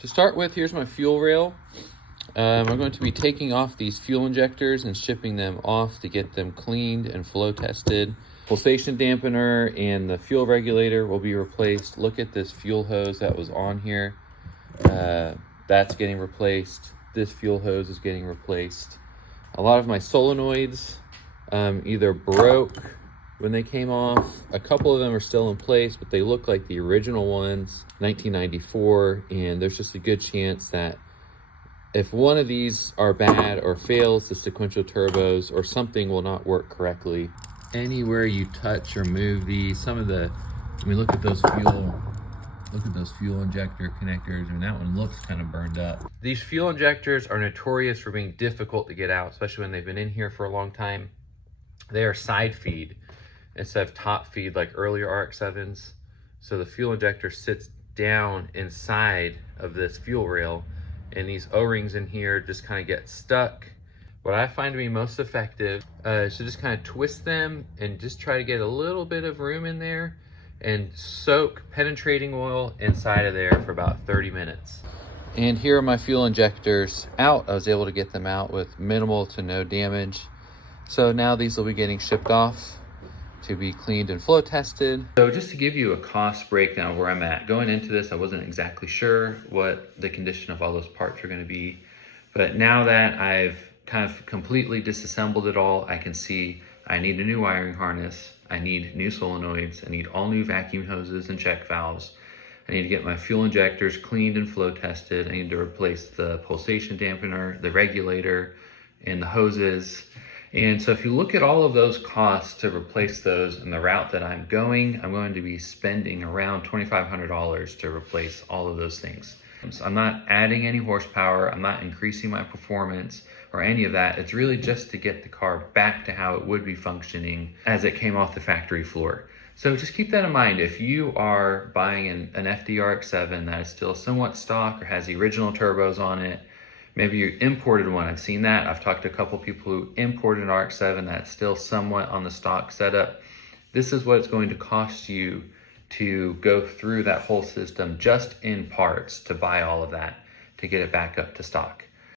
To start with, here's my fuel rail. I'm going to be taking off these fuel injectors and shipping them off to get them cleaned and flow tested. Pulsation dampener and the fuel regulator will be replaced. Look at this fuel hose that was on here. That's getting replaced. This fuel hose is getting replaced. A lot of my solenoids either broke when they came off. A couple of them are still in place, but they look like the original ones, 1994, and there's just a good chance that if one of these are bad or fails the sequential turbos or something will not work correctly. Anywhere you touch or move these, look at those fuel injector connectors, and that one looks kind of burned up. These fuel injectors are notorious for being difficult to get out, especially when they've been in here for a long time. They are side feed instead of top feed like earlier RX-7s. So the fuel injector sits down inside of this fuel rail, and these O-rings in here just kind of get stuck. What I find to be most effective is to just kind of twist them and just try to get a little bit of room in there and soak penetrating oil inside of there for about 30 minutes. And here are my fuel injectors out. I was able to get them out with minimal to no damage. So now these will be getting shipped off to be cleaned and flow tested. So just to give you a cost breakdown of where I'm at, going into this, I wasn't exactly sure what the condition of all those parts are gonna be. But now that I've kind of completely disassembled it all, I can see I need a new wiring harness, I need new solenoids, I need all new vacuum hoses and check valves. I need to get my fuel injectors cleaned and flow tested. I need to replace the pulsation dampener, the regulator, and the hoses. And so if you look at all of those costs to replace those and the route that I'm going to be spending around $2,500 to replace all of those things. So I'm not adding any horsepower, I'm not increasing my performance or any of that. It's really just to get the car back to how it would be functioning as it came off the factory floor. So just keep that in mind. If you are buying an FD-RX-7 that is still somewhat stock or has the original turbos on it, maybe you imported one, I've seen that. I've talked to a couple people who imported an RX-7 that's still somewhat on the stock setup. This is what it's going to cost you to go through that whole system just in parts to buy all of that to get it back up to stock.